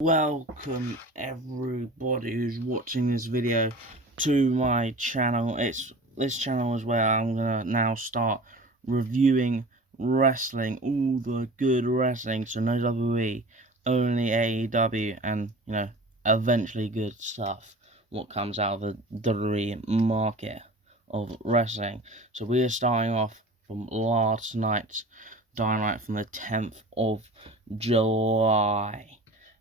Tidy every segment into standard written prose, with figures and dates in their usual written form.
Welcome everybody who's watching this video to my channel. This channel is where I'm gonna now start reviewing wrestling, all the good wrestling, so no WWE, only AEW, and eventually good stuff, what comes out of the WWE market of wrestling. So we are starting off from last night's Dynamite from the 10th of July.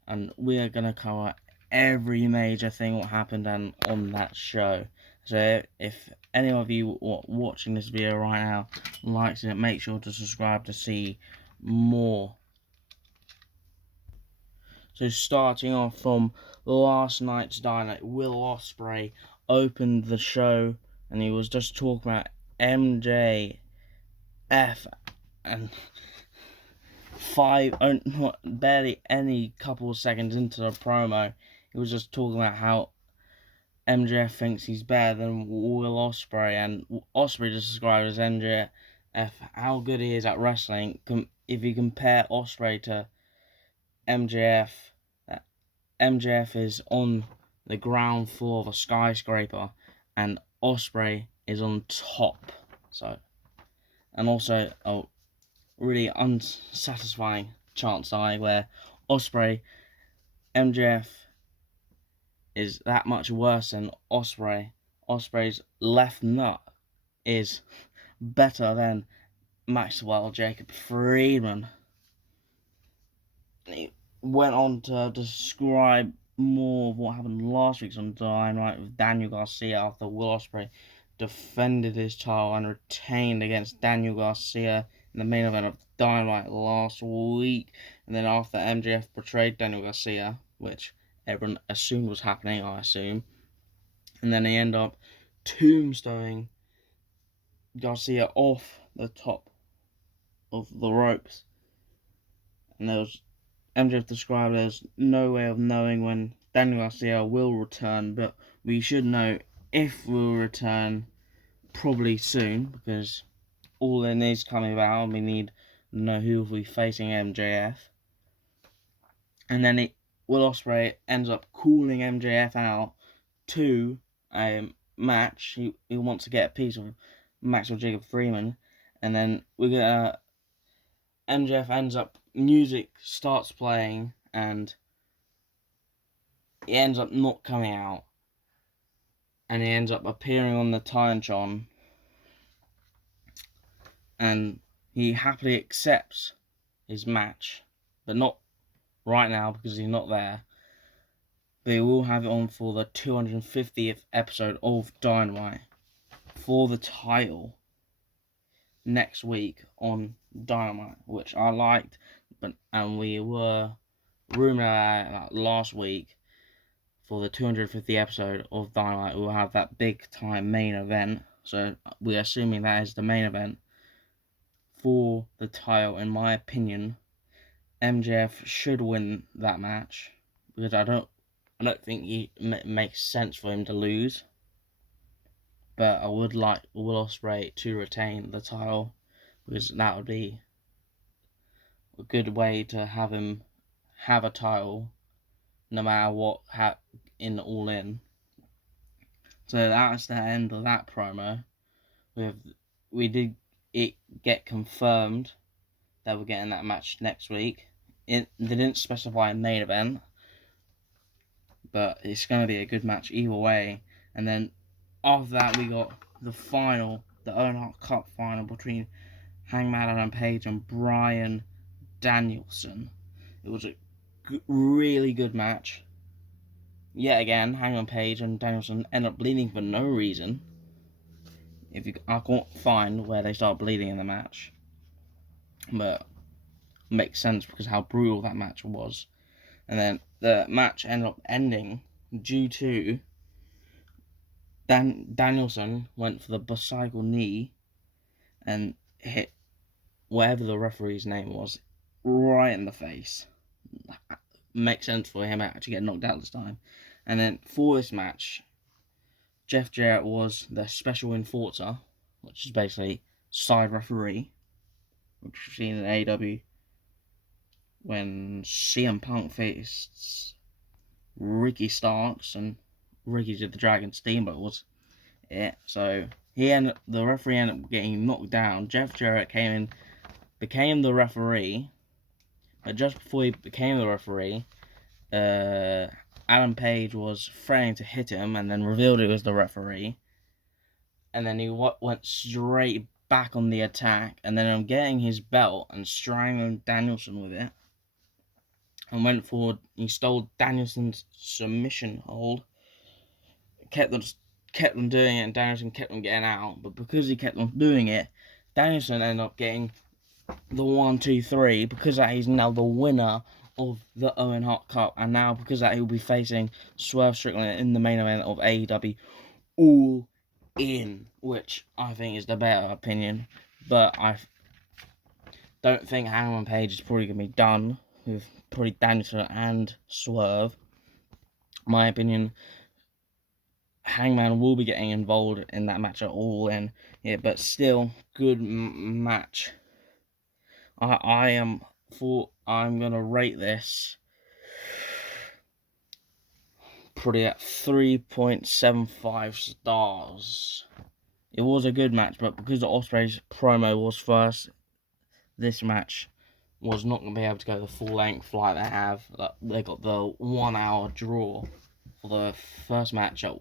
And we are going to cover every major thing what happened on that show. So if any of you watching this video right now likes it, make sure to subscribe to see more. So starting off from last night's Dynamite, Will Ospreay opened the show and he was just talking about MJF and barely any couple of seconds into the promo, he was just talking about how MJF thinks he's better than Will Ospreay, and Ospreay just described as MJF how good he is at wrestling. If you compare Ospreay to MJF, MJF is on the ground floor of a skyscraper, and Ospreay is on top. So, and also really unsatisfying chance where Ospreay, MJF is that much worse than Ospreay. Ospreay's left nut is better than Maxwell Jacob Friedman. He went on to describe more of what happened last week's on Dynamite with Daniel Garcia after Will Ospreay defended his title and retained against Daniel Garcia in the main event of Dynamite last week. And then after MJF betrayed Daniel Garcia, which everyone assumed was happening, I assume, and then he ended up tombstoning Garcia off the top of the ropes. And MJF described there's no way of knowing when Daniel Garcia will return, but we should know if we'll return probably soon, because all in is coming about and we need to know who will be facing MJF. And then Will Ospreay ends up calling MJF out to a match. He wants to get a piece of Maxwell Jacob Friedman, and then MJF ends up, music starts playing and he ends up not coming out, and he ends up appearing on the Titantron, and he happily accepts his match, but not right now because he's not there. But he will have it on for the 250th episode of Dynamite for the title next week on Dynamite, which I liked, and we were rumored that last week for the 250th episode of Dynamite we'll have that big time main event. So we're assuming that is the main event for the title. In my opinion, MJF should win that match because I don't think it makes sense for him to lose. But I would like Will Ospreay to retain the title because that would be a good way to have him have a title no matter what in All In. So that's the end of that promo. We did it get confirmed that we're getting that match next week. They didn't specify a main event, but it's going to be a good match either way. And then after that we got the Owen Hart Cup final between Hangman Adam Page and Bryan Danielson. It was a really good match. Yet again, Hangman Page and Danielson end up bleeding for no reason. I can't find where they start bleeding in the match, but it makes sense because how brutal that match was. And then the match ended up ending due to Danielson went for the bicycle knee and hit whatever the referee's name was right in the face. Makes sense for him to get knocked out this time. And then for this match, Jeff Jarrett was the special enforcer, which is basically side referee, which we've seen in AEW when CM Punk faced Ricky Starks, and Ricky did the Dragon Steamboat was it. So the referee ended up getting knocked down. Jeff Jarrett came in, became the referee, but just before he became the referee, Adam Page was threatening to hit him, and then revealed he was the referee, and then he went straight back on the attack, and then I'm getting his belt and strangling Danielson with it, and went forward. He stole Danielson's submission hold, kept on doing it, and Danielson kept on getting out. But because he kept on doing it, Danielson ended up getting the 1, 2, 3. Because of that, he's now the winner of the Owen Hart Cup, and now because of that, he'll be facing Swerve Strickland in the main event of AEW All In, which I think is the better opinion. But I don't think Hangman Page is probably going to be done with probably Danielson and Swerve. My opinion, Hangman will be getting involved in that match at All In, yeah, but still, good match. I'm gonna rate this probably at 3.75 stars. It was a good match, but because Ospreay's promo was first, this match was not going to be able to go the full length like they have. They got the 1 hour draw for the first match at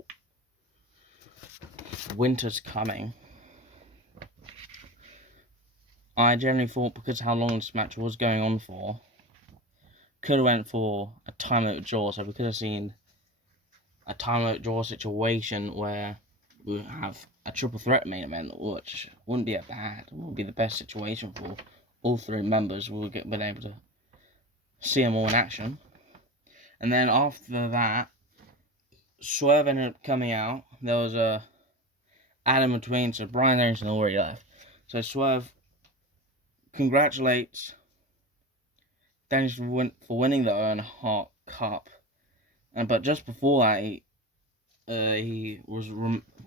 Winter's Coming. I generally thought, because how long this match was going on for, could have went for a time limit draw, so we could have seen a time limit draw situation where we have a triple threat main event, which wouldn't be be the best situation for all three members. We'll been able to see them all in action. And then after that, Swerve ended up coming out. There was a Adam between, so Brian Danielson already left. So Swerve congratulates Danielson for winning the Owen Hart Cup. But just before that, he was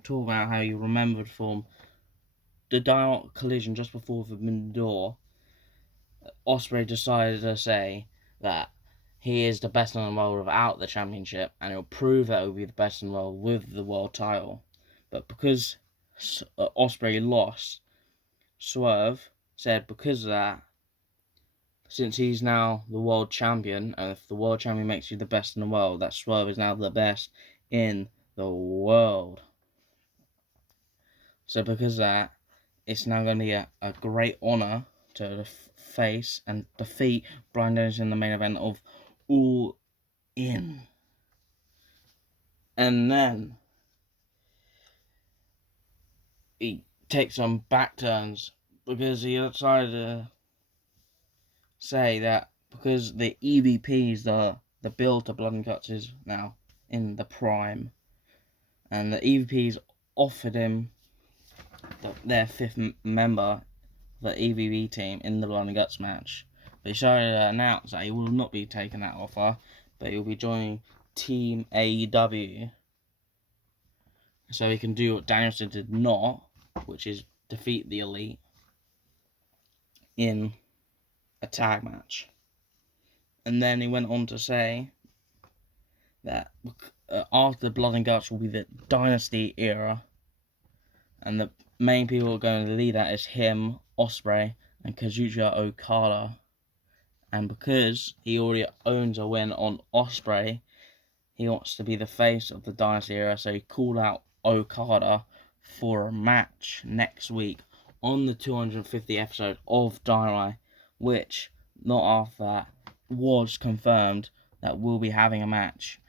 talking about how he remembered from the Dynamite collision just before the door. Ospreay decided to say that he is the best in the world without the championship, and he'll prove that he'll be the best in the world with the world title. But because Ospreay lost, Swerve said because of that, since he's now the world champion, and if the world champion makes you the best in the world, that Swerve is now the best in the world. So because of that, it's now going to be a great honour to face and defeat Brian Danielson in the main event of All In. And then he takes some back turns because he decided to say that because the EVPs, the build to Blood and Guts, is now in the prime, and the EVPs offered him their 5th member, the EVP team, in the Blood and Guts match. But he decided to announce that he will not be taking that offer, but he will be joining Team AEW, so he can do what Danielson did not, which is defeat the Elite in a tag match. And then he went on to say that after Blood and Guts will be the Dynasty era, and the main people who are going to lead that is him, Ospreay, and Kazuchika Okada. And because he already owns a win on Ospreay, he wants to be the face of the Dynasty era, so he called out Okada for a match next week on the 250th episode of Dynamite, which, not after that, was confirmed that we'll be having a match,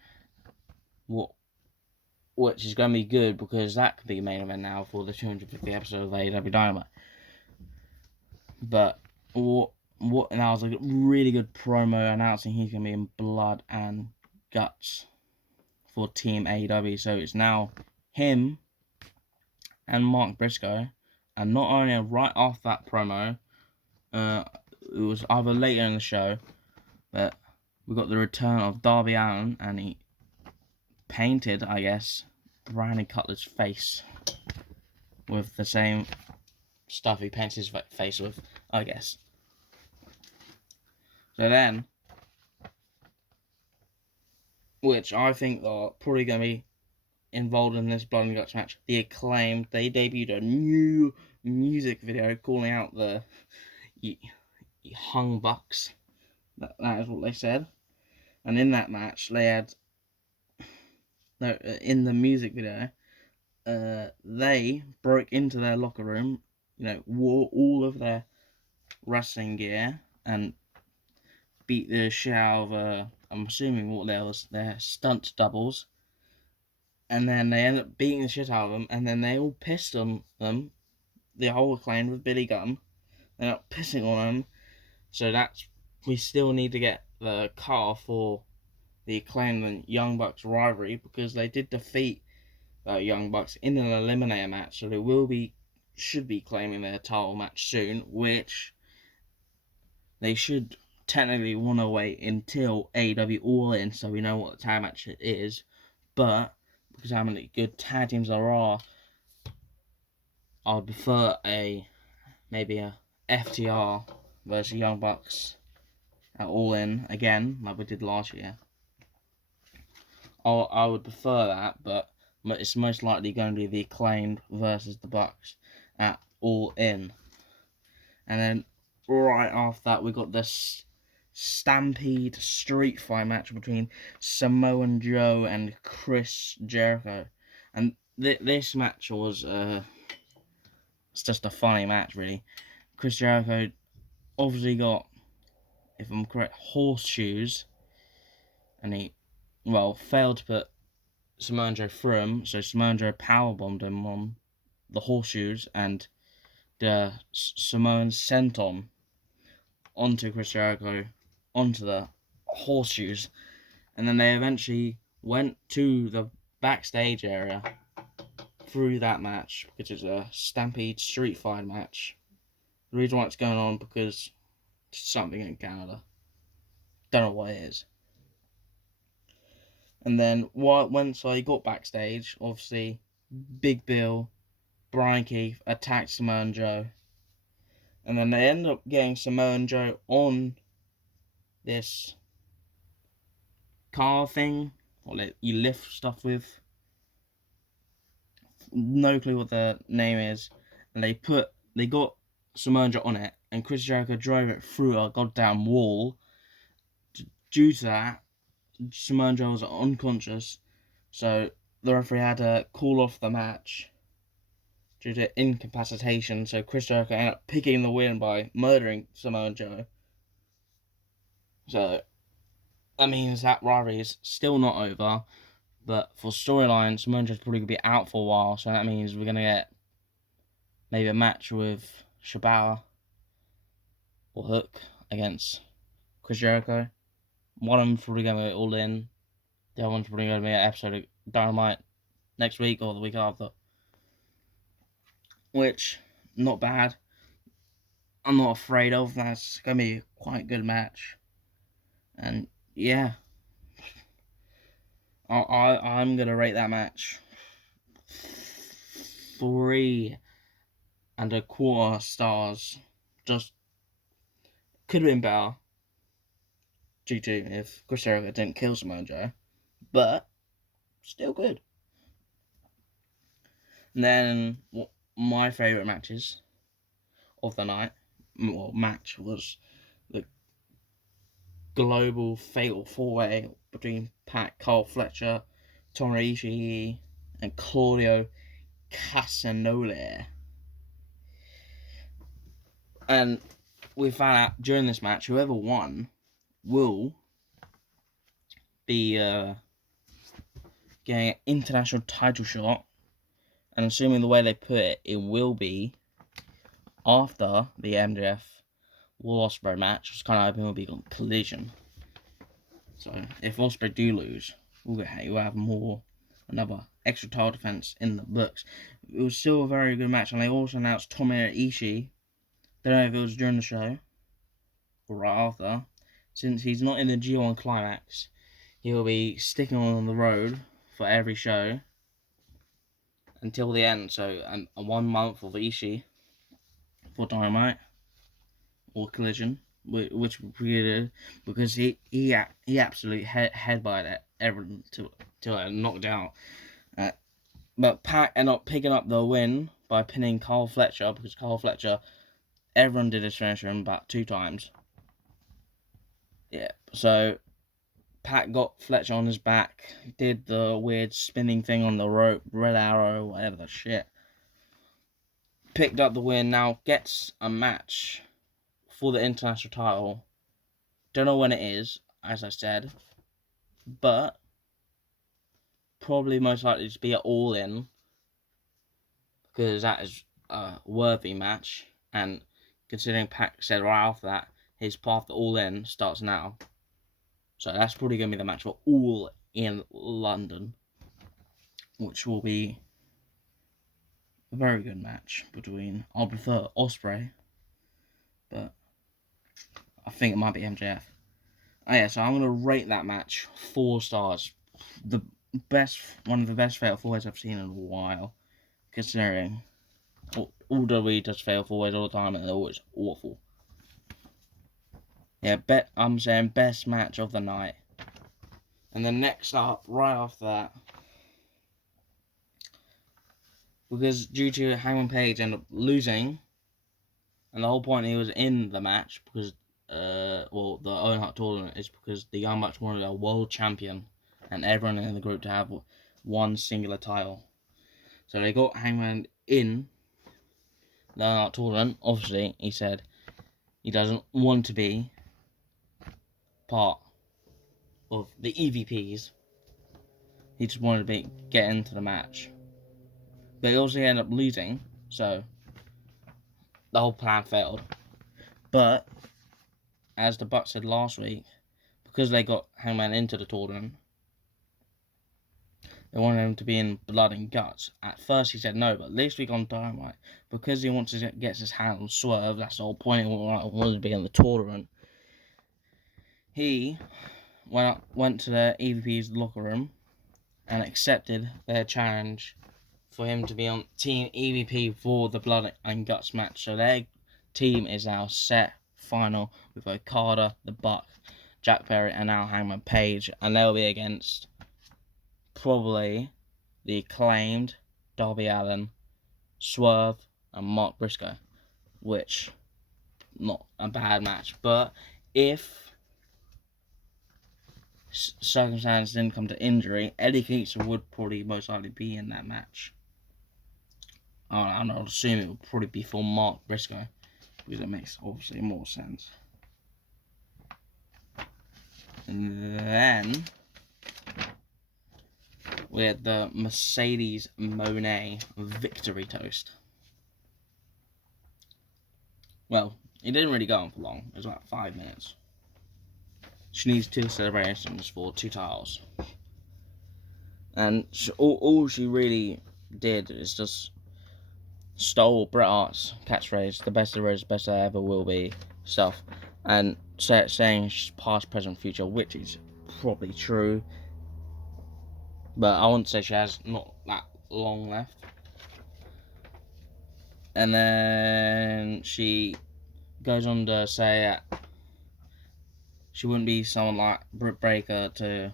which is going to be good because that could be a main event now for the 250th episode of AEW Dynamite. But that was a really good promo announcing he's going to be in Blood and Guts for Team AEW. So it's now him and Mark Briscoe, and not only right after that promo, it was either later in the show, but we got the return of Darby Allin, and he painted, I guess, Brandon Cutler's face with the same stuff he paints his face with, I guess. So then, which I think are probably going to be involved in this Blood and Guts match, the Acclaimed, they debuted a new music video calling out the Young Bucks. That is what they said. And in that match, they had, no, in the music video, they broke into their locker room, wore all of their wrestling gear and beat the shit out of, I'm assuming what they was, their stunt doubles. And then they ended up beating the shit out of them, and then they all pissed on them, the whole Acclaim with Billy Gunn. They ended up pissing on them, so we still need to get the car for the Acclaim and Young Bucks rivalry, because they did defeat Young Bucks in an eliminator match, so they should be claiming their title match soon, which they should technically want to wait until AEW All In, so we know what the tag match is. But because how many good tag teams there are, I'd prefer maybe a FTR versus Young Bucks at All In again, like we did last year. I would prefer that, but it's most likely going to be the Acclaimed versus the Bucks at All In. And then right after that, we got this Stampede street fight match between Samoa Joe and Chris Jericho. And this match was it's just a funny match, really. Chris Jericho obviously got, if I'm correct, horseshoes, and he failed to put Samoa Joe through him, so Samoa Joe powerbombed him on the horseshoes, and the Samoan senton onto Chris Jericho onto the horseshoes, and then they eventually went to the backstage area through that match, because it's a Stampede street fight match. The reason why it's going on, because it's something in Canada. Don't know what it is. And then once I got backstage, obviously Big Bill, Brian Keith attacked Samoa Joe, and then they ended up getting Samoa Joe on this car thing, or you lift stuff with. No clue what the name is. And they got Samoa Joe on it, and Chris Jericho drove it through a goddamn wall. Due to that, Samoa Joe was unconscious, so the referee had to call off the match due to incapacitation. So Chris Jericho ended up picking the win by murdering Samoa Joe. So that means that rivalry is still not over, but for storyline, Samoa Joe's probably going to be out for a while, so that means we're going to get maybe a match with Shibata or Hook against Chris Jericho. One of them's probably going to be All In, the other one's probably going to be an episode of Dynamite next week or the week after, which, not bad. I'm not afraid of. That's going to be a quite good match. And yeah, I'm going to rate that match 3.25 stars. Just could have been better due to if Chris Jericho didn't kill Samoa Joe, but still good. And then my favourite matches of the night, match, was the global fatal 4-way between Carl Fletcher, Tommhrio Ishii, and Claudio Castagnoli. And we found out during this match, whoever won will be getting an international title shot. And assuming the way they put it, it will be after the MJF Will Ospreay match. It's kind of hoping will be on Collision. So if Ospreay do lose, we'll have another extra title defense in the books. It was still a very good match, and they also announced Tommhrio Ishii. Don't know if it was during the show or right after. Since he's not in the G1 Climax, he will be sticking on the road for every show until the end. So a 1 month of Ishii for Dynamite or Collision, which we did, because he absolutely headbutted everyone to knocked out. But Pac ended up picking up the win by pinning Carl Fletcher, because Carl Fletcher, everyone did his finisher him about 2 times. Yeah, so Pac got Fletcher on his back, did the weird spinning thing on the rope, red arrow, whatever the shit. Picked up the win, now gets a match for the international title. Don't know when it is, as I said, but probably most likely to be at All In, because that is a worthy match, and considering Pac said right after that, his path to All In starts now. So that's probably going to be the match for All in London, which will be a very good match between, I prefer Ospreay, but I think it might be MJF. Oh yeah, so I'm going to rate that match 4 stars. One of the best Fatal 4-Ways I've seen in a while, considering all WWE does Fatal 4-Ways all the time and they're always awful. Yeah, I'm saying best match of the night. And then next up, right after that, because due to Hangman Page ended up losing, and the whole point he was in the match, because, the Owen Hart tournament, is because the Young Bucks wanted a world champion, and everyone in the group to have one singular title. So they got Hangman in the Owen Hart tournament. Obviously, he said he doesn't want to be part of the EVPs. He just wanted to get into the match. But he also ended up losing, so the whole plan failed. But, as the Bucks said last week, because they got Hangman into the tournament, they wanted him to be in Blood and Guts. At first he said no, but this week on Dynamite, because he wants to get his hand on Swerve, that's the whole point, he wanted to be in the tournament, he went to the EVP's locker room and accepted their challenge for him to be on Team EVP for the Blood and Guts match. So their team is now set final with Okada, the Buck, Jack Perry, and now Hangman Page, and they'll be against probably the acclaimed Darby Allin, Swerve, and Mark Briscoe, which not a bad match. But if circumstances didn't come to injury, Eddie Kingston would probably most likely be in that match. I'm not assuming it would probably be for Mark Briscoe, because it makes obviously more sense. And then we had the Mercedes Moné victory toast. Well, it didn't really go on for long. It was about 5 minutes. She needs 2 celebrations for 2 titles. And all she really did is just stole Bret Hart's catchphrase, the best there is, best there ever will be, stuff, and saying past, present, future, which is probably true, but I wouldn't say she has not that long left. And then she goes on to say that she wouldn't be someone like Britt Baker to,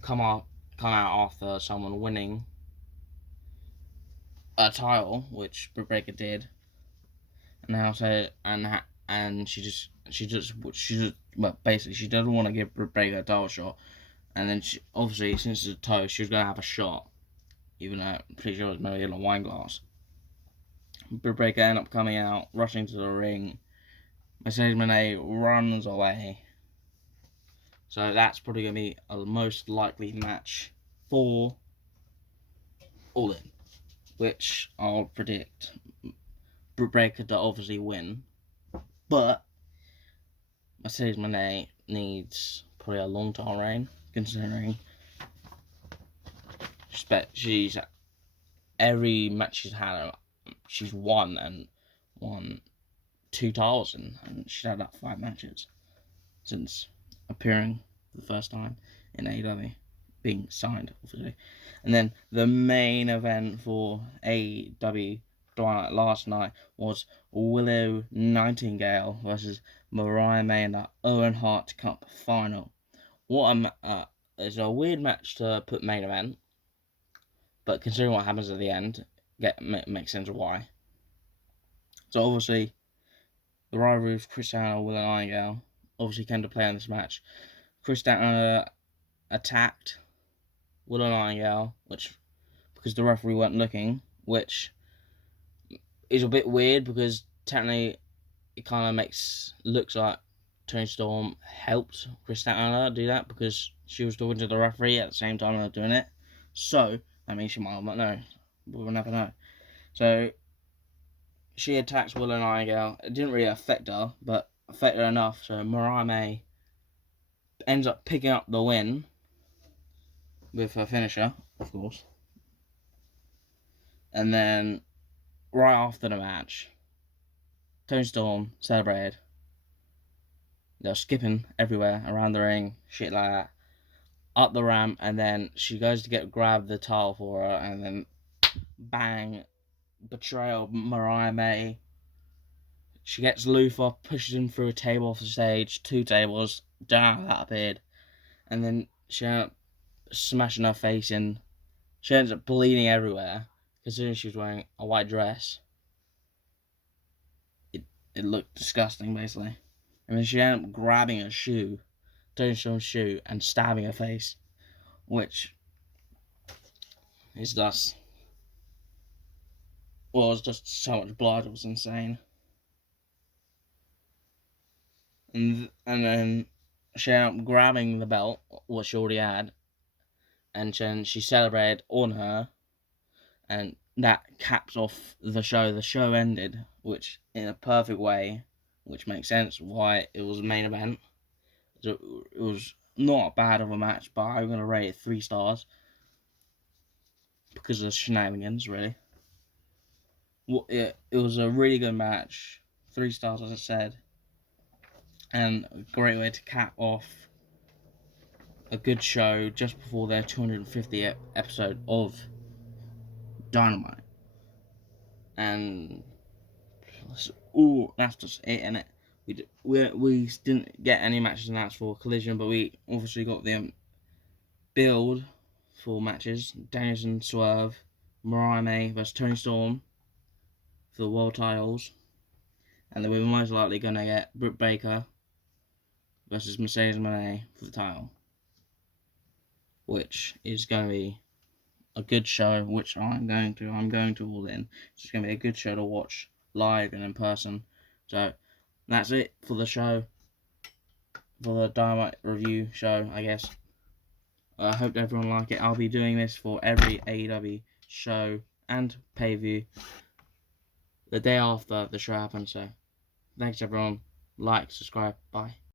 come out after someone winning a title, which Britt Baker did, and she doesn't want to give Britt Baker a title shot, and then she, obviously, since it's a toast, she was gonna have a shot, even though I'm pretty sure it was maybe in a wine glass. Britt Baker ended up coming out, rushing to the ring. Mercedes Moné runs away. So that's probably gonna be a most likely match for All In, which I'll predict Britt Baker to obviously win, but Mercedes Moné needs probably a long time reign, considering she's every match she's had, she's won 2 titles, and she's had like 5 matches since appearing for the first time in AEW, being signed, obviously. And then the main event for AEW Dynamite last night was Willow Nightingale versus Mariah May in the Owen Hart Cup final. It's a weird match to put main event, but considering what happens at the end, makes sense of why. So obviously, the rivalry of Chris Statlander and Willow Nightingale obviously came to play in this match. Chris Statlander attacked Willow Nightingale, because the referee weren't looking, which is a bit weird because technically it kind of looks like Toni Storm helped Chris Statlander do that because she was talking to the referee at the same time they were doing it. So that means she might not know. We'll never know. So she attacks Willow Nightingale. It didn't really affect her, but affected her enough. So Mariah May ends up picking up the win with her finisher, of course. And then right after the match, Toni Storm celebrated. They're skipping everywhere around the ring, shit like that. Up the ramp, and then she goes to grab the towel for her, and then bang, betrayal of Mariah May. She gets Luther, pushes him through a table off the stage, 2 tables, down that appeared, and then she ends up smashing her face in. She ends up bleeding everywhere, considering she was wearing a white dress. It looked disgusting, basically. And then she ended up grabbing a shoe, Toni Storm's shoe, and stabbing her face, which is just, well, it was just so much blood, it was insane. And then she ended up grabbing the belt, what she already had, and then she celebrated on her, and that caps off the show. The show ended, which in a perfect way, which makes sense why it was a main event. It was not bad of a match, but I'm going to rate it 3 stars because of the shenanigans, really. It was a really good match. 3 stars, as I said. And a great way to cap off a good show just before their 250th episode of Dynamite. And that's just it, innit? We didn't get any matches announced for Collision, but we obviously got the build for matches. Danielson, Swerve, Mariah May versus Toni Storm for the world titles. And then we're most likely going to get Britt Baker versus Mercedes Moné for the title, which is going to be a good show, which I'm going to all in. It's going to be a good show to watch live and in person. So that's it for the show, for the Dynamite review show, I guess. I hope everyone liked it. I'll be doing this for every AEW show and pay-per-view the day after the show happens. So thanks everyone. Like, subscribe, bye.